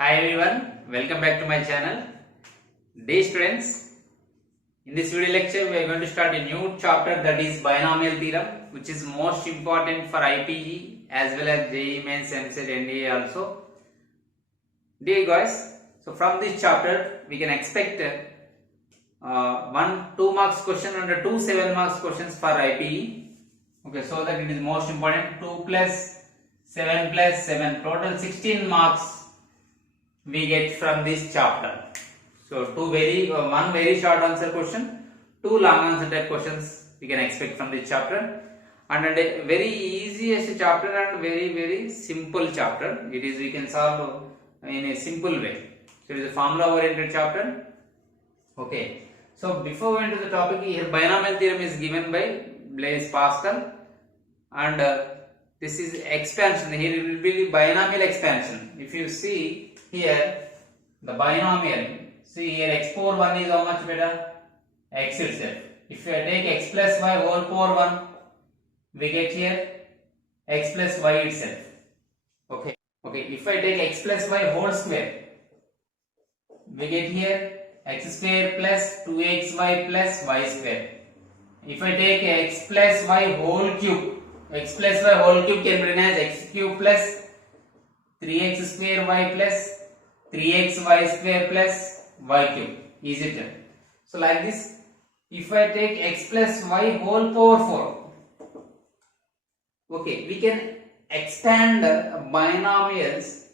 Hi everyone, welcome back to my channel. Dear students, in this video lecture we are going to start a new chapter, that is binomial theorem, which is most important for IPG as well as JEE Mains, MCET, NDA also. Dear guys, so from this chapter we can expect 2 marks question and 2 7 marks questions for IPE. Okay, so that it is most important. 2 plus 7 plus 7, total 16 marks we get from this chapter. So one very short answer question, 2 long answer type questions we can expect from this chapter, and a very easiest chapter and very simple chapter. It is we can solve in a simple way. So it is a formula oriented chapter. Okay. So before going to the topic, here binomial theorem is given by Blaise Pascal, and this is expansion. Here it will be binomial expansion. If you see here the binomial, see here x power 1 is how much beta? X itself. If I take x plus y whole power 1, we get here x plus y itself. Okay. If I take x plus y whole square, we get here x square plus 2xy plus y square. If I take x plus y whole cube, x plus y whole cube can be written as x cube plus 3x square y plus 3xy square plus y cube. Is it? So like this, if I take x plus y whole power 4, okay, we can expand binomials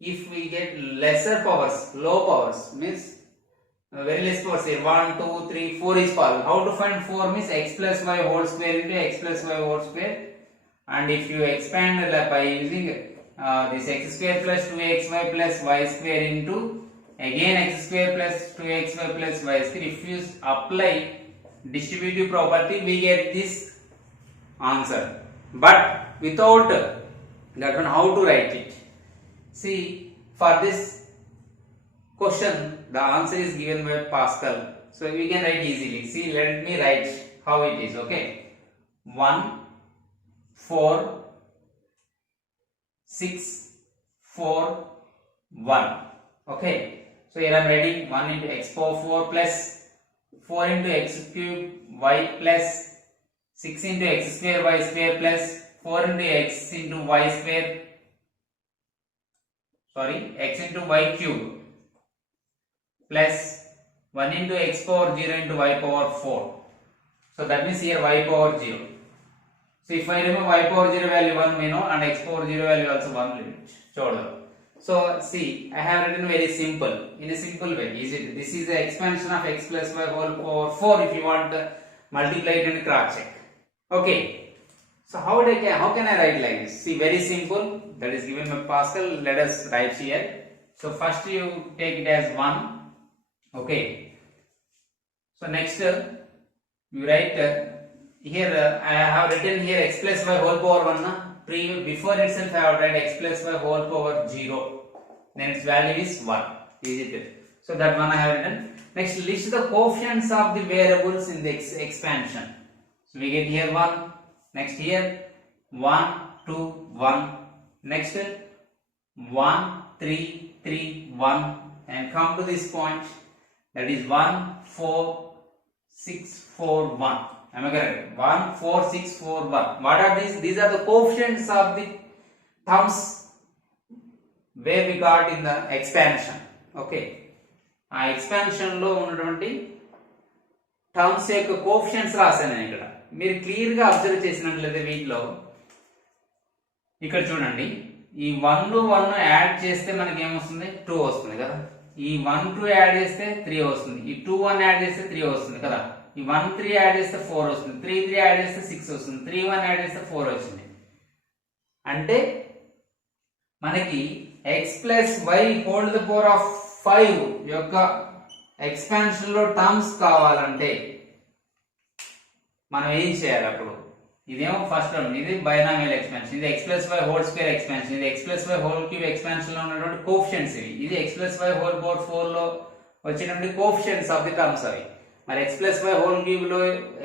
if we get lesser powers, low powers, means very less powers, say 1, 2, 3, 4 is possible. How to find 4 means x plus y whole square into x plus y whole square, and if you expand by using this x square plus 2xy plus y square into again x square plus 2xy plus y square, if you apply distributive property, we get this answer. But without that one, how to write it? See, for this question the answer is given by Pascal, so we can write easily. See, let me write how it is. Okay, 1 4 6 4 1. Okay, so here I am writing 1 into x power 4 plus 4 into x cube y plus 6 into x square y square plus 4 into x into y square, x into y cube plus 1 into x power 0 into y power 4. So that means here y power 0. So if I remove y power 0 value 1 we know, and x power 0 value also 1 limit. So see, I have written very simple, in a simple way. This is the expansion of x plus y whole power 4 if you want to multiply it and cross check. Okay. So how can I write like this? See, very simple. That is given by Pascal. Let us write here. So first you take it as 1. Okay. So next you write here I have written here x plus y whole power 1. Before itself I have written x plus y whole power 0. Then its value is 1. Is it? So that one I have written. Next, list the coefficients of the variables in the expansion. So we get here 1. Next here 1, 2, 1. Next 1, 3, 3, 1. And come to this point. That is 1, 4, 6, 4, 1. Am I correct? 1, 4, 6, 4, 1. What are these? These are the coefficients of the terms where we got in the expansion. Okay. ఆ expansion లో ఉన్నటువంటి terms యొక్క coefficients రాశాను నేను ఇక్కడ. మీరు clear గా observe చేసినట్లయితే వీటిలో ఇక్కడ చూడండి, ఈ 1 1 యాడ్ చేస్తే మనకి ఏమొస్తుంది? 2 వస్తుంది కదా. ఈ 1 2 యాడ్ చేస్తే 3 వస్తుంది. ఈ 2 1 యాడ్ చేస్తే 3 వస్తుంది కదా. ఈ 1 3 యాడ్ చేస్తే 4 వస్తుంది. 3 3 యాడ్ చేస్తే 6 వస్తుంది. 3 1 యాడ్ చేస్తే 4 వచ్చింది. అంటే మనకి x plus y whole the power of 5 యొక్క ఎక్స్పాన్షన్ లో టర్మ్స్ కావాలంటే మనం ఏం చేయాలి? అప్పుడు ఇదేమో ఫస్ట్ టర్మ్, ఇది బైనామియల్ ఎక్స్పాన్షన్, ఇది x plus y whole square expansion, ఇది x plus y whole cube expansion లో ఉన్నటువంటి కోఎఫిషియెంట్స్ ఇవి. ఇది x plus y whole power 4 లో వచ్చినటువంటి కోఎఫిషియెంట్స్ ఆఫ్ ది టర్మ్స్ అవి. మరి x plus y whole cube లో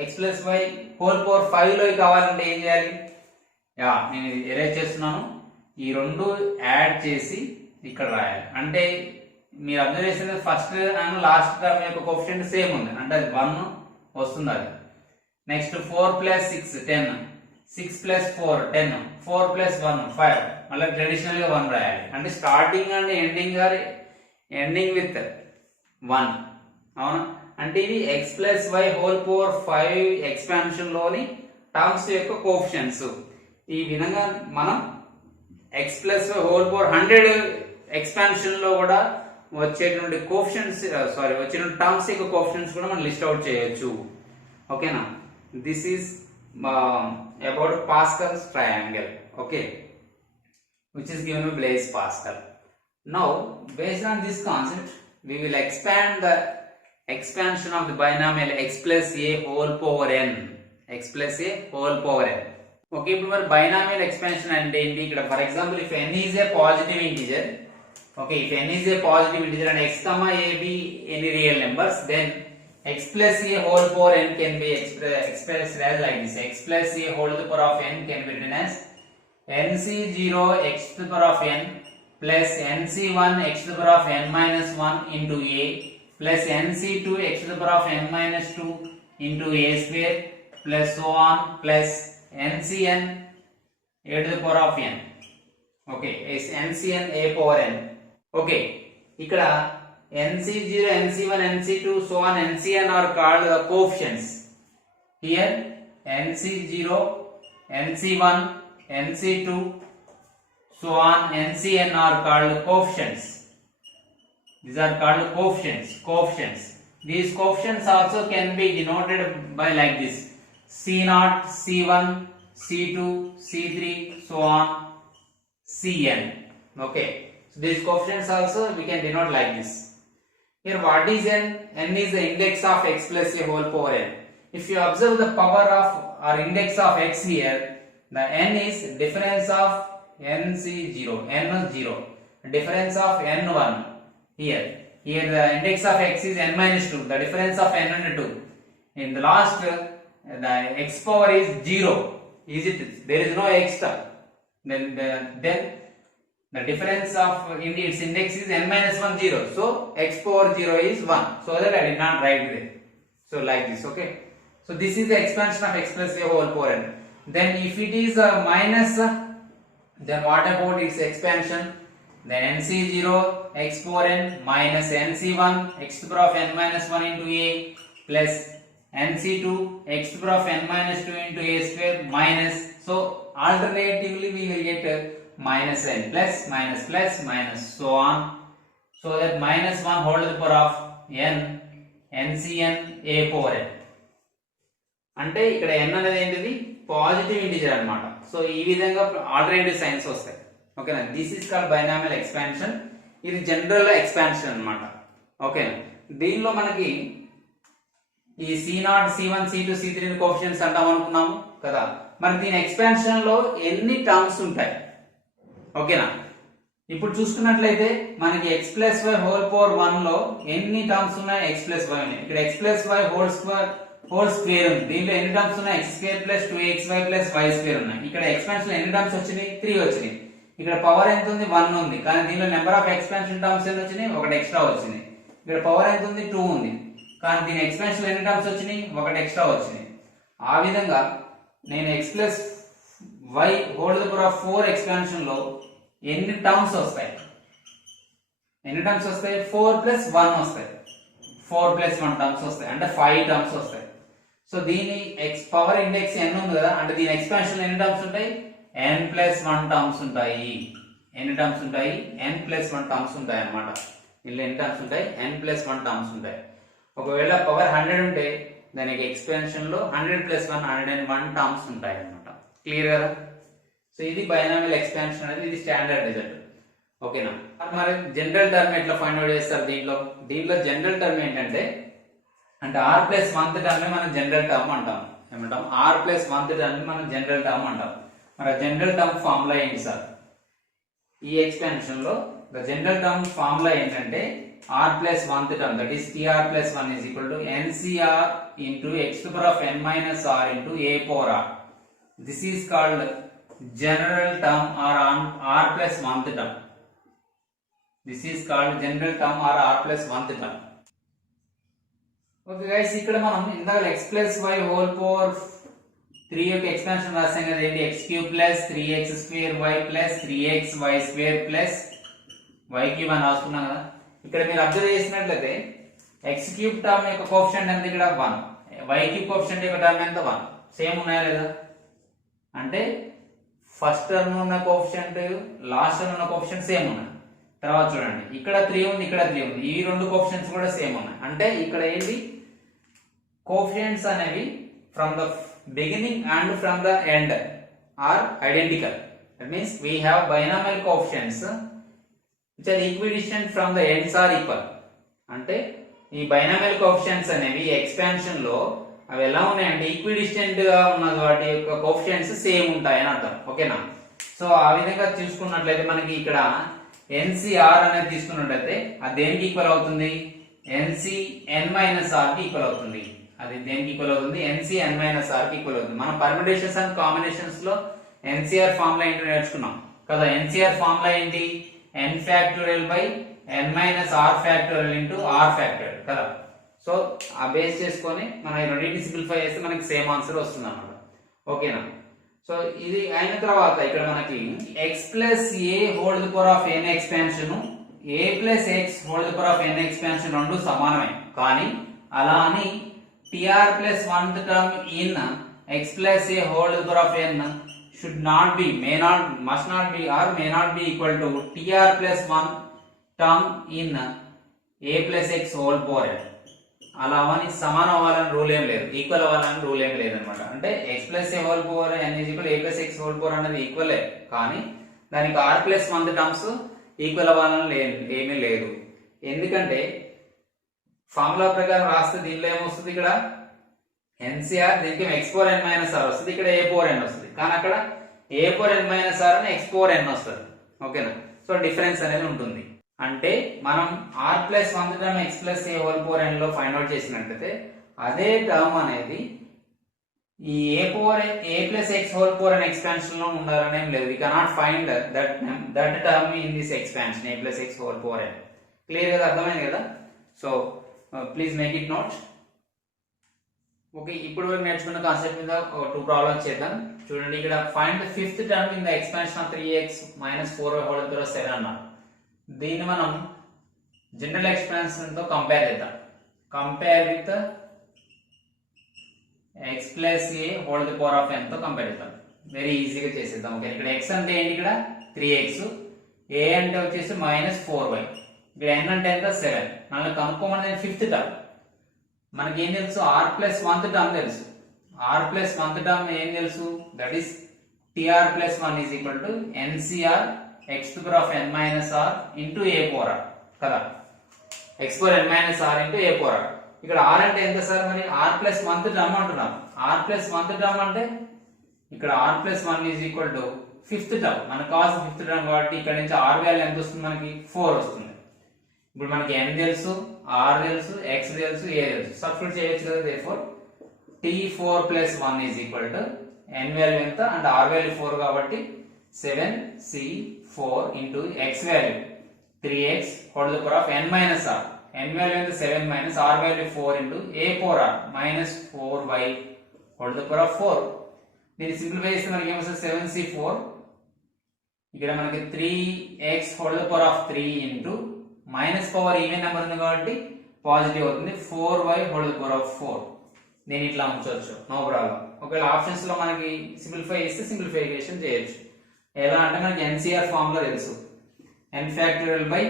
x plus y whole power 5 లో కావాలంటే ఏం చేయాలి? నేను ఎరేజ్ చేస్తున్నాను. ఈ రెండు యాడ్ చేసి ఇక్కడ రాయాలి. అంటే మీరు అబ్జర్వ్ చేసిన ఫస్ట్ అండ్ లాస్ట్ టర్మ్ యొక్క కోఎఫిషియంట్ సేమ్ ఉంది, అంటే అది 1 వస్తుంది అది. నెక్స్ట్ 4 ప్లస్ 6 10, 6 ప్లస్ 4 10, 4 ప్లస్ 1 5, మళ్ళీ ట్రెడిషనల్ గా 1 రాయాలి. అంటే స్టార్టింగ్ అండ్ ఎండింగ్ విత్ 1. అవునా? అంటే ఇది x plus y whole power 5 expansion లోని టర్మ్స్ యొక్క కోఎఫిషియంట్స్. ఈ విధంగా మనం x plus y whole power 100 expansion లో కూడా వచ్చేటువంటి కోఎఫిషియంట్స్ వచ్చేటువంటి టర్మ్స్ యొక్క కోఎఫిషియంట్స్ కూడా మనం లిస్ట్ అవుట్ చేయొచ్చు. ఓకేనా? This is about Pascal's triangle, okay, which is given by Blaise Pascal. Now, based on this concept, we will expand the expansion of the binomial x plus a whole power n. x plus a whole power n. Okay, ఇప్పుడు మరి binomial expansion అంటే ఏంటి? ఇక్కడ for example if n is a positive integer, okay, if n is a positive integer and x comma a be any real numbers, then x plus a whole power n can be expressed as like this. X plus a whole to the power of n can be written as nc0 x to the power of n plus nc1 x to the power of n minus 1 into a plus nc2 x to the power of n minus 2 into a square plus so on plus ncn a to the power of n. Okay, is ncn a power n. Okay, ఇక్కడ nc0, nc1, nc2, so on, ncn are called the coefficients. Here nc0, nc1, nc2, so on, ncn are called coefficients. These are called coefficients. These coefficients also can be denoted by like this: c0, c1, c2, c3, so on, cn. Okay, so these coefficients also we can denote like this. Here what is n? N is the index of x plus a whole power n. If you observe the power of or index of x here, the n is difference of nc0, n is 0, difference of n1 here. Here the index of x is n minus 2, the difference of n and 2. In the last the x power is 0. Is it? There is no x term. Then the difference of its index is n minus 1 0. So x power 0 is 1. So that I did not write there. So like this, okay. So this is the expansion of x plus a whole power n. Then if it is a minus, then what about its expansion? Then nc0 x power n minus nc1 x to the power of n minus 1 into a plus nc2 x to the power of n minus 2 into a square minus. So alternatively we will get minus n plus minus plus minus so on, so that minus 1 whole to the power of n ncn a power n. అంటే ఇక్కడ n అనేది ఏంటిది? Positive integer అన్నమాట. So ఈ విధంగా alternative science వస్తాయి. ఓకేనా? This is called binomial expansion. ఇది జనరల్ ఎక్స్పాన్షన్ అన్నమాట. ఓకేనా? దీనిలో మనకి ఈ c0, c1, c2, c3 coefficients అంటాం అనుకున్నాము కదా. మరి దీని ఎక్స్పాన్షన్ లో ఎన్ని టర్మ్స్ ఉంటాయి? ఓకేనా? ఇప్పుడు చూసుకున్నట్లయితే మనకి x plus y whole power 1 లో ఎన్ని టర్మ్స్ ఉన్నాయి? x ప్లస్ y ఉన్నాయి. ఇక్కడ x plus y whole square ఉంది. దీంట్లో ఎన్ని టర్మ్స్ ఉన్నాయి? x square plus 2xy plus y square ఉన్నాయి. ఇక్కడ ఎక్స్పాన్షన్ ఎన్ని టర్మ్స్ వచ్చినాయి? 3 వచ్చినాయి. ఇక్కడ పవర్ ఎంత ఉంది? 1 ఉంది. కానీ దీనిలో నెంబర్ ఆఫ్ ఎక్స్పాన్షన్ టర్మ్స్ ఎన్ని వచ్చినాయి? ఒకటి ఎక్స్ట్రా వచ్చినాయి. ఇక్కడ పవర్ ఎంత ఉంది? 2 ఉంది. కానీ దీని ఎక్స్పాన్షన్ ఎన్ని టర్మ్స్ వచ్చినాయి? ఒకటి ఎక్స్ట్రా వచ్చినాయి. ఆ విధంగా నేను x plus y whole to the power of 4 expansion లో ఎన్ని టర్మ్స్ వస్తాయి? 4 ప్లస్ 1 వస్తాయి. 4 ప్లస్ 1 టర్మ్స్ వస్తాయి, అంటే 5 టర్మ్స్ వస్తాయి. సో దీని x పవర్ ఇండెక్స్ n ఉంది కదా, అంటే దీని ఎక్స్పాన్షన్ ఎన్ని టర్మ్స్ ఉంటాయి? n ప్లస్ 1 టర్మ్స్ ఉంటాయి. ఎన్ని టర్మ్స్ ఉంటాయి? n ప్లస్ 1 టర్మ్స్ ఉంటాయి అన్నమాట. ఇందులో ఎన్ని టర్మ్స్ ఉంటాయి? n ప్లస్ 1 టర్మ్స్ ఉంటాయి. ఒకవేళ పవర్ 100 ఉంటే దానికి ఎక్స్పాన్షన్ లో 100 ప్లస్ 1 101 టర్మ్స్ ఉంటాయి అన్నమాట. క్లియర్ కదా? సో ఇది బైనామియల్ ఎక్స్పాన్షన్ అనేది, ఇది స్టాండర్డ్ రిజల్ట్. ఓకేనా? మరి జనరల్ టర్మ్ ఎట్లా ఫైండ్ అవుట్ చేస్తారు? దీంట్లో జనరల్ టర్మ్ ఏంటంటే, అంటే r ప్లస్ 1th టర్మ్ మనం జనరల్ టర్మ్ అంటాం. ఏమంటాం? r ప్లస్ 1th టర్మ్ మనం జనరల్ టర్మ్ అంటాం. మరి జనరల్ టర్మ్ ఫార్ములా ఏంటి సార్? ఈ ఎక్స్పాన్షన్ లో ద జనరల్ టర్మ్ ఫార్ములా ఏంటంటే r plus 1th term, that is tr plus 1 is equal to ncr into x to the power of n minus r into a power r. This is called general term or r plus 1th term. This is called general term are r plus 1th term. Okay guys, ఇక్కడ మనం ఇందాక x plus y whole power 3 యొక్క expansion రాసాం కదా. ఏంటి x cube plus 3x square y plus 3x y square plus y cube అని రాసుకున్నాం కదా. ఇక్కడ మీరు అబ్జర్వ్ చేసినట్లయితే x క్యూబ్ టర్మ్ యొక్క కోఎఫిషియంట్ ఎంత ఇక్కడ 1, y క్యూబ్ కోఎఫిషియంట్ యొక్క టర్మ్ ఎంత 1. సేమ్ ఉన్నాయా లేదా అంటే ఫస్ట్ టర్మ్ ఉన్న కోఎఫిషియంట్ లాస్ట్ టర్మ్ ఉన్న కోఎఫిషియంట్ సేమ్ ఉన్నాయి. తర్వాత చూడండి ఇక్కడ 3 ఉంది, ఇక్కడ 3 ఉంది, ఈ రెండు కోఎఫిషియంట్స్ కూడా సేమ్ ఉన్నాయి. అంటే ఇక్కడ ఏంటి కోఎఫిషియంట్స్ అనేవి from the beginning and from the end are identical. That means we have binomial coefficients which are equidistant from the ends are equal. అంటే ఈ బైనామియల్ కోఎఫిషియంట్స్ అనేవి ఎక్స్పాన్షన్ లో అవి ఎలా ఉన్నాయంటే ఈక్విడిస్టెంట్ గా ఉన్న వాటి యొక్క కోఎఫిషియంట్స్ సేమ్ ఉంటాయని అర్థం. ఓకేనా? సో ఆ విధంగా చూసుకున్నట్లయితే మనకి ఇక్కడ NCR అనేది తీసుకున్నట్లయితే అది దేనికి ఈక్వల్ అవుతుంది? NCn మైనస్ r కి ఈక్వల్ అవుతుంది. అది దేనికి ఈక్వల్ అవుతుంది? NCn మైనస్ r కి ఈక్వల్ అవుతుంది. మనం పర్మిటేషన్స్ అండ్ కాంబినేషన్స్ లో NCR ఫార్ములా ఏంటో నేర్చుకున్నాం కదా. NCR ఫార్ములా ఏంటి? n factorial by n minus r factorial into r factorial కదా. సో ఆ బేస్ చేసుకొని మనం ఈ రెండింటిని సింప్లిఫై చేస్తే మనకి సేమ్ ఆన్సర్ వస్తుంది అన్నమాట. ఓకేనా? సో ఇది అయిన తర్వాత ఇక్కడ మనకి x plus A whole the power of n expansion, a plus x whole the power of n expansion రెండు సమానమే. కానీ అలా అని tr plus 1th term in x plus a whole the power of n should not be, may not, must not be or may not be equal to tr plus 1 term in a plus x whole power n. అలా అవని సమానం అవ్వాలని rule ఏం లేదు, equal అవ్వాలని rule ఏం లేదనమాట. అంటే x plus A whole power n is equal a plus x whole power అనేది ఈక్వలే, కానీ దానికి r plus 1th terms equal అవ్వాలని ఏమీ లేదు. ఎందుకంటే ఫార్ములా ప్రకారం రాస్తే దీనిలో ఏమొస్తుంది? ఇక్కడ NCR దీనికి x power n minus r వస్తుంది, ఇక్కడ a పవర్ n వస్తుంది. కానీ అక్కడ a power n minus r అని x పవర్ n వస్తుంది. ఓకేనా? సో డిఫరెన్స్ అనేది ఉంటుంది. అంటే మనం r plus 1th term x plus a whole power n లో ఫైండ్ అవుట్ చేసినట్లయితే అదే టర్మ్ అనేది ఈ a plus x whole power n expansion లో ఉండాలనేం లేదు. We cannot find that term in this expansion a plus x whole power n. Clear గా అర్థమైంది కదా? So please make it note. Okay, ఇప్పుడు వరకు నేర్చుకున్న కాన్సెప్ట్ మీద 2 ప్రాబ్లమ్స్ చేద్దాం. చూడండి, ఇక్కడ find the 5th term in the expansion of 3x minus 4y whole power 7 అన్నారు. దీన్ని మనం జనరల్ ఎక్స్పాన్షన్ తో కంపేర్ చేద్దాం. Compare with x plus a whole the power of n తో కంపేర్ చేద్దాం. వెరీ ఈజీగా చేసేద్దాం. ఓకే, ఇక్కడ x అంటే ఏంటి? ఇక్కడ 3x, a అంటే వచ్చేసి మైనస్ 4y, ఇక్కడ n అంటే ఎంత? 7. మనల్ని కనుక్కోమని 5th టర్మ్. మనకి ఏం తెలుసు? r ప్లస్ 1th టర్మ్ తెలుసు. r ప్లస్ 1th టర్మ్ ఏం తెలుసు? That is tr plus 1 is equal to NCR x to the power of n minus r into a power r కదా. x power n minus r into a power r. ఇక్కడ r అంటే ఎంత sir? మరి r plus 1th term అంటున్నాం. r plus 1th term అంటే ఇక్కడ r plus 1 is equal to 5th term. మనకు కావాల్సిన 5th టర్మ్ కాబట్టి ఇక్కడ నుంచి r వాల్యూ ఎంత వస్తుంది? మనకి 4 వస్తుంది. ఇప్పుడు మనకి n తెలుసు, r తెలుసు, x తెలుసు, a తెలుసు. సబ్స్టిట్యూట్ చేయొచ్చు కదా. Therefore t4 plus 1 is equal to n value ఎంత అంటే r వాల్యూ 4 కాబట్టి 7c4 into x value 3x whole to the power of n minus r. n value into 7 minus r value 4 into a power r minus 4y whole to the power of 4. దీన్ని simplify చేస్తే మనకి ఏమొస్తుంది? 7c4 ఇక్కడ మనకి 3x whole to the power of 3 into minus power even number ఉంది కాబట్టి positive అవుతుంది, 4y whole to the power of 4. దీన్ని ఇట్లా ఉంచవచ్చు, నో ప్రాబ్లం. ఒకవేళ ఆప్షన్స్ లో మనకి సింప్లిఫై చేస్తే సింప్లిఫికేషన్ చేయొచ్చు. ఎలా అంటే మనకి NCR ఫార్ములా తెలుసు, n factorial by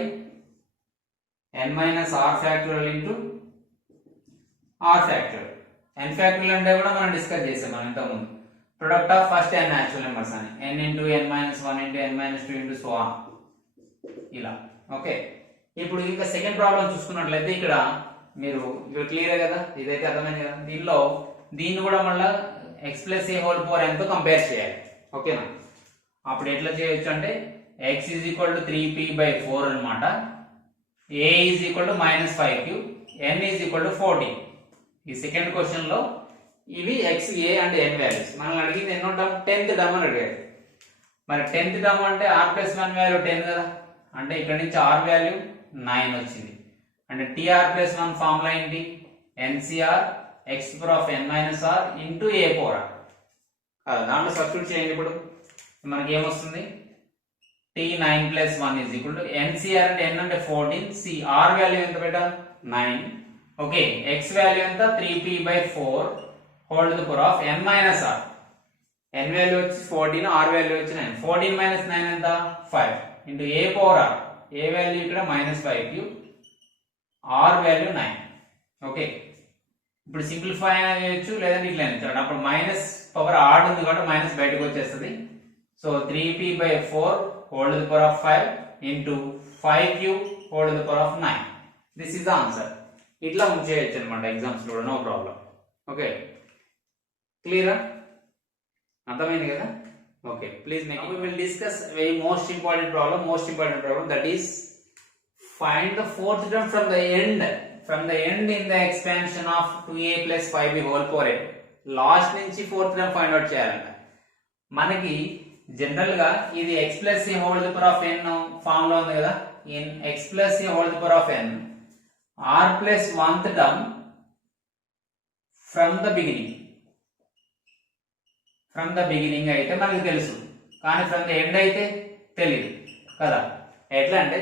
n minus r factorial into r factorial. n factorial అంటే కూడా మనం డిస్కస్ చేసాం మనం ఇంతకుముందు, product of first n natural numbers అని, n into n minus 1 into n minus 2 into so on ఇలా. Okay, ఇప్పుడు ఇంకా సెకండ్ ప్రాబ్లం చూసుకున్నట్లయితే ఇక్కడ మీరు ఇక్కడ క్లియర్ కదా, ఇదైతే అర్థమైంది కదా. దీన్ని కూడా మళ్ళీ x plus a whole power n తో కంపేర్ చేయాలి. ఓకేనా? అప్పుడు ఎట్లా చేయొచ్చు అంటే x is equal to 3p/4 అనమాట, a is equal to -5q, n is equal to 14. ఈ సెకండ్ క్వశ్చన్ లో ఇవి x, a and n values. మనం అడిగింది ఎన్నో టర్మ్? 10th టర్మ్ అని అడిగారు. మరి 10th టర్మ్ అంటే r ప్లస్ 1 వాల్యూ 10 కదా, అంటే ఇక్కడ నుంచి ఆర్ వాల్యూ 9 వచ్చింది. అంటే టీఆర్ ప్లస్ 1 ఫార్ములా ఏంటి? NCR x power of n minus r into a power r. దాంట్లో సబ్స్టిట్యూట్ చేయండి. ఇప్పుడు మనకి ఏమొస్తుంది? T9 plus 1 is equal to NCR అంటే n అంటే 14, C R వాల్యూ ఎంత బేటా? 9. ఓకే, x వాల్యూ ఎంత? 3p/4 whole to the power of n minus r. n value వచ్చి 14, r వాల్యూ వచ్చి 9. 14 మైనస్ 9 ఎంత? 5 into a power r. a value ఇక్కడ -5 r value 9. Okay, ఇప్పుడు simplify చేయొచ్చు లేదంటే ఇట్లా ఇచ్చాడు. అప్పుడు మైనస్ పవర్ ఆడ్ ఉంది కాబట్టి మైనస్ బయటకు వచ్చేస్తుంది. So 3p/4 whole to the power of 5 into 5q whole to the power of 9. This is the answer. ఇట్లా ఉంచేయచ్చు అనమాట ఎగ్జామ్స్ లో, నో ప్రాబ్లం. ఓకే, క్లియరా? అర్థమైంది కదా? Okay, please next we will discuss very most important problem that is find the fourth term from the end in the expansion of 2a plus 5b whole power 8. Last నుంచి fourth term find out చేయాలంట. మనకి general గా ఇది x plus a whole the power of n form లో ఉంది కదా. In x plus a whole the power of n r plus 1th term from the beginning అయితే మనకి తెలుసు, కానీ ఫ్రమ్ ద ఎండ్ అయితే తెలియదు కదా. ఎట్లా అంటే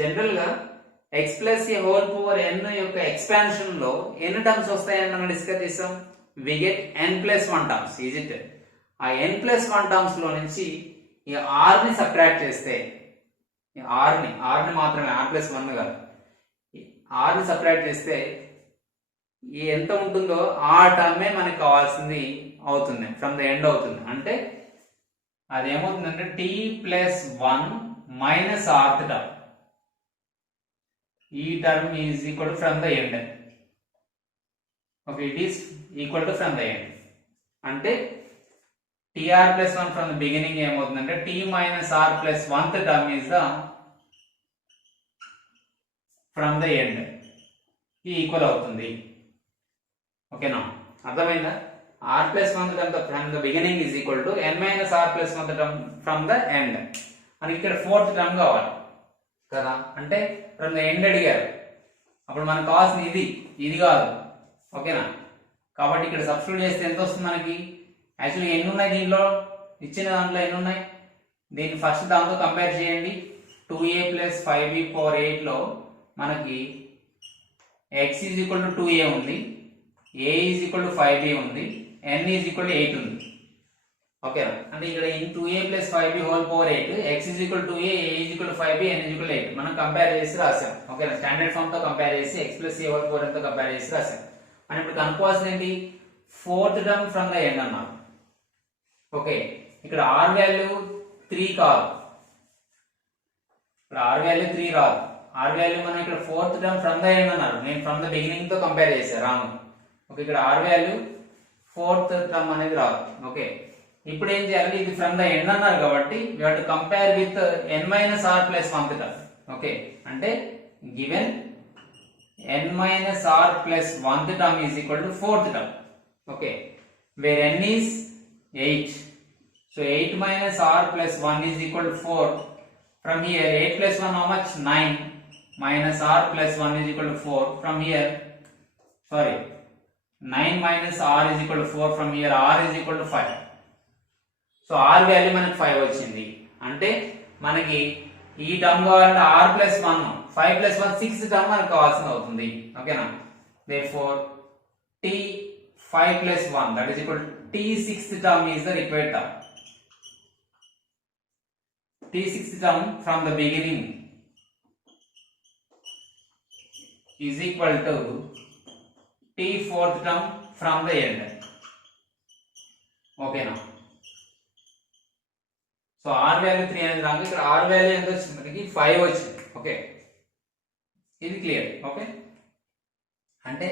జనరల్ గా x plus a whole power n యొక్క ఎక్స్పాన్షన్ లో ఎన్ని టర్మ్స్ వస్తాయని మనం డిస్కస్ చేసాం. we get n plus 1 terms, is it? ఆ n plus 1 terms లో నుంచి ఈ r ని సబ్ట్రాక్ట్ చేస్తే, r ని మాత్రమే, r plus 1 కాదు, r ని సబ్ట్రాక్ట్ చేస్తే ఈ ఎంత ఉంటుందో ఆ టర్మే మనకి కావాల్సింది అవుతుంది, ఫ్రమ్ ద ఎండ్ అవుతుంది. అంటే అదేమవుతుందంటే t plus 1 minus rth term, ఈ term is equal to from the end. Okay, it is equal to from the end. అంటే tr plus 1 from the beginning ఏమవుతుందంటే t minus r plus 1th term is the from the end. ఈ equal అవుతుంది. ఓకేనా, అర్థమైందా? r plus 1th term from the beginning is equal to n minus r plus 1th term from the end. అని ఇక్కడ fourth term కావాలి కదా. అంటే from the end అడిగారు, అప్పుడు మనకు కావాల్సింది ఇది కాదు. ఓకేనా, కాబట్టి ఇక్కడ సబ్స్టిట్యూట్ చేస్తే ఎంత వస్తుంది మనకి? యాక్చువల్లీ ఎన్ని ఉన్నాయి దీంట్లో? ఇచ్చిన దాంట్లో ఎన్ని ఉన్నాయి? దీన్ని ఫస్ట్ దాంతో కంపేర్ చేయండి. 2a plus 5b power 8 లో మనకి x is equal to 2a ఉంది, a is equal to 5b ఉంది, n is equal to 8 ఉంది. ఓకేనా, అంటే ఇక్కడ in 2a plus 5b whole power 8, x is equal to 2a, a is equal to 5b, n is equal to 8 మనం compare చేసి రాసాం. ఓకేనా, స్టాండర్డ్ ఫామ్ తో కంపేర్ చేసి x plus a whole power తో కంపేర్ చేసి రాసాం. మనం ఇప్పుడు కనుక్కోవాల్సింది ఏంటి? Fourth term from the end అన్నాం. ఓకే, ఇక్కడ r వాల్యూ 3 కాదు, ఇక్కడ r వాల్యూ 3 రాదు. r వాల్యూ మనం ఇక్కడ fourth term from the end అన్నారు, నేను ఫ్రమ్ ద బిగినింగ్ తో కంపేర్ చేశాను, రాంగ్. ఓకే, ఇక్కడ r వాల్యూ ఫోర్త్ టర్మ్ అనేది రాదు. ఓకే, ఇప్పుడు ఏం చేయాలి? ఇది ఫ్రమ్ ద ఎండ్ అన్నారు కాబట్టి we have to compare with n minus r plus 1th term. Okay, అంటే given n minus r plus 1th term is equal to 4th term. Okay, where n is 8, so 8 minus r plus 1 is equal to 4. From here 8 plus 1 how much? 9 minus r plus 1 is equal to 4. From here 9 minus r is equal to 4. From here r is equal to 5. So r value మనకి 5 వచ్చింది. అంటే మనకి ఈ term కావాలంటే r plus 1, 5 plus 1 6 term మనకు కావాల్సింది అవుతుంది. ఓకేనా, therefore t 5 plus 1 that is equal to t 6th term is the required term. t 6th term from the beginning is equal to t 4th term from the end. ఓకేనా, so r value 3 అనేది wrong, ఇక్కడ r value ఎంత వచ్చింది మనకి? 5 వచ్చింది. Okay, ఇది clear. Okay, అంటే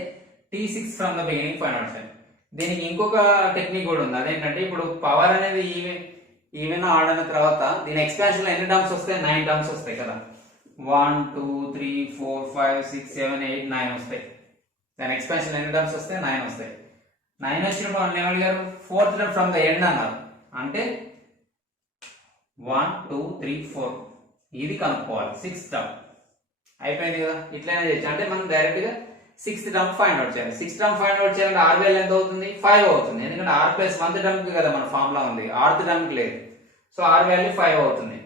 t6 from the beginning find out చేయాలి. దీనికి ఇంకొక టెక్నిక్ కూడా ఉంది, అదేంటంటే ఇప్పుడు పవర్ అనేది ఈవెన్ ఆడ్ అయిన తర్వాత దీని ఎక్స్పాన్షన్ లో ఎన్ని టర్మ్స్ వస్తాయి? 9 టర్మ్స్ వస్తాయి కదా. 1 2 3 4 5 6 7 8 9 వస్తాయి. దాని ఎక్స్పాన్షన్ ఎన్ని టర్మ్స్ వస్తాయి? 9 వస్తాయి. 9 వచ్చినప్పుడు వాళ్ళు ఏమడిగారు? Fourth term from the end అన్నారు. అంటే 1 2 3 4 ఇది కనుక్కోవాలి. 6th టర్మ్ అయిపోయింది కదా. ఇట్లనే చేయొచ్చు. అంటే మనం డైరెక్ట్ గా 6th టర్మ్ ఫైండ్ అవుట్ చేయాలి. 6th టర్మ్ ఫైండ్ అవుట్ చేయాలంటే r వాల్యూ ఎంత అవుతుంది? 5 అవుతుంది. ఎందుకంటే r ప్లస్ 1th టర్మ్ కి కదా మన ఫార్ములా ఉంది, rth టర్మ్ కి లేదు. సో r వాల్యూ 5 అవుతుంది.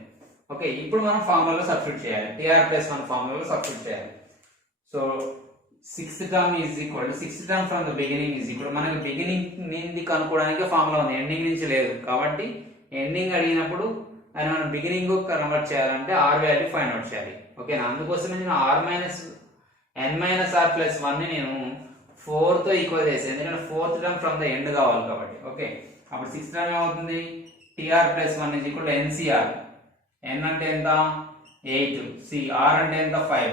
ఓకే, ఇప్పుడు మనం ఫార్ములాలో సబ్స్టిట్యూట్ చేయాలి. tr ప్లస్ 1 ఫార్ములాలో సబ్స్టిట్యూట్ చేయాలి. So 6th term is equal to 6th term from the beginning is equal, మనకి బిగినింగ్ నుండి కనుక్కోవడానికి ఫార్ములా ఉంది, ఎండింగ్ నుంచి లేదు. కాబట్టి ఎండింగ్ అడిగినప్పుడు అది మనం బిగినింగ్ కన్వర్ట్ చేయాలంటే r వాల్యూ ఫైండ్ అవుట్ చేయాలి. ఓకేనా, అందుకోసమే నేను n-r ప్లస్ 1 ని నేను 4 తో ఈక్వల్ చేసాను, ఎందుకంటే 4th term from the end కావాలి కాబట్టి. ఓకే, అప్పుడు 6th టర్మ్ ఏమవుతుంది? tr plus 1 is equal to ncr. n అంటే ఎంత? 8. c r అంటే ఎంత? 5.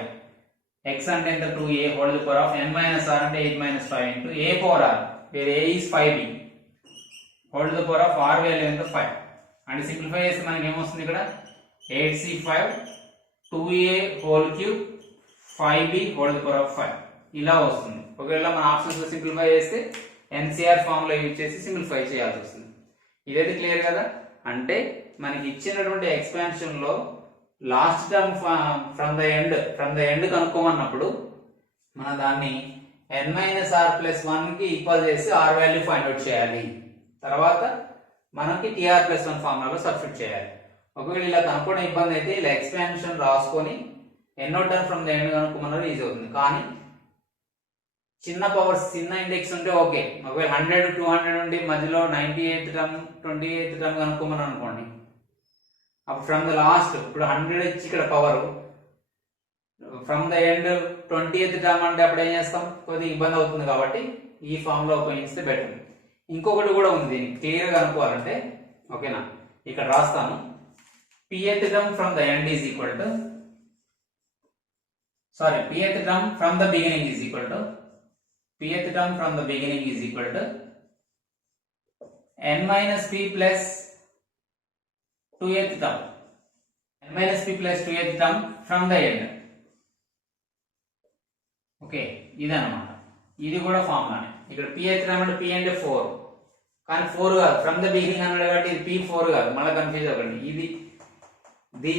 x అంటే ఎంత? 2a whole the power of n minus r అంటే 8 minus 5 into a power r, where a is 5b whole the power of r value ఎంత? 5. అంటే simplify చేస్తే మనకి ఏమొస్తుంది ఇక్కడ? 8c5 2a whole cube 5b whole the power of 5 ఇలా వస్తుంది. ఒకవేళ మన ఆప్షన్స్ లో సింప్లిఫై చేస్తే ఎన్సీఆర్ ఫార్ములా యూజ్ చేసి సింప్లిఫై చేయాల్సి వస్తుంది. ఇదైతే క్లియర్ కదా. అంటే మనకి ఇచ్చినటువంటి ఎక్స్పాన్షన్ లో last term from the end కనుక్కోమన్నప్పుడు మనం దాన్ని n-r ప్లస్ 1 కి ఈక్వల్ చేసి r వాల్యూ ఫైండ్ అవుట్ చేయాలి. తర్వాత మనకి tr ప్లస్ 1 ఫార్ములాలో సబ్స్టిట్యూట్ చేయాలి. ఒకవేళ ఇలా కనుక్కోవడం ఇబ్బంది అయితే ఇలా ఎక్స్పాన్షన్ రాసుకొని ఎన్నో టర్మ్ ఫ్రమ్ ద ఎండ్ కనుక్కోమన్నది ఈజీ అవుతుంది. కానీ చిన్న పవర్స్ చిన్న ఇండెక్స్ ఉంటే ఓకే. ఒకవేళ 100 200 నుండి మధ్యలో 98th టర్మ్ 28th టర్మ్ కనుక్కోమని అనుకోండి, అప్పుడు ఫ్రమ్ ద లాస్ట్ ఇప్పుడు 100 ఇచ్చి ఇక్కడ power from the end 20th term అంటే అప్పుడు ఏం చేస్తాం? కొద్దిగా ఇబ్బంది అవుతుంది. కాబట్టి ఈ ఫార్ములా ఉపయోగిస్తే బెటర్. ఇంకొకటి కూడా ఉంది దీనికి క్లియర్ గా అనుకోవాలంటే. ఓకేనా, ఇక్కడ రాస్తాను. pth term from the end is equal to pth term from the beginning is equal to pth term from the beginning is equal to n minus p plus 2th term, n minus p plus 2th term from the end. Okay, ఇదన్నమాట. ఇది కూడా ఫార్ములానే. ఇక్కడ pth term అంటే p అంటే 4, కానీ 4 కాదు, from the beginning అన్నాడు కాబట్టి ఇది p4 కాదు, మళ్ళీ కన్ఫ్యూజ్ అవ్వకండి.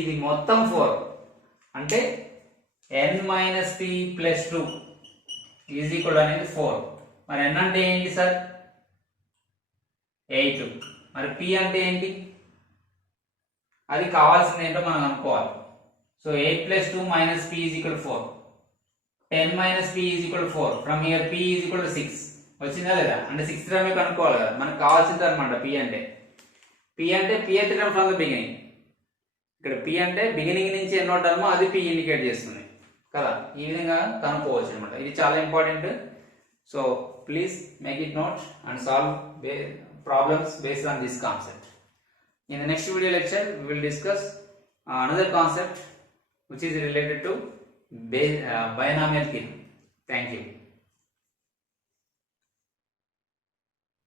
ఇది మొత్తం 4 అంటే n minus p plus 2 is equal అనేది 4. మరి n అంటే ఏంటి సార్? 8. మరి p అంటే ఏంటి? అది కావాల్సింది ఏంటో మనం అనుకోవాలి. So 8 plus 2 minus p is equal to 4. 10 minus p is equal to 4. From here p is equal to 6. వచ్చిందా లేదా? అంటే 6th టర్మ్ కనుక్కోవాలి కదా మనకు కావాల్సింది అనమాట. p అంటే pth term from the beginning. ఇక్కడ p అంటే బిగినింగ్ నుంచి ఎన్నో టర్మ్ అది p ఇండికేట్ చేస్తుంది కదా. ఈ విధంగా కనుక్కోవచ్చు అనమాట. ఇది చాలా important. So please make it note and solve problems based on this concept. In the next video lecture, we will discuss another concept which is related to binomial theorem. Thank you.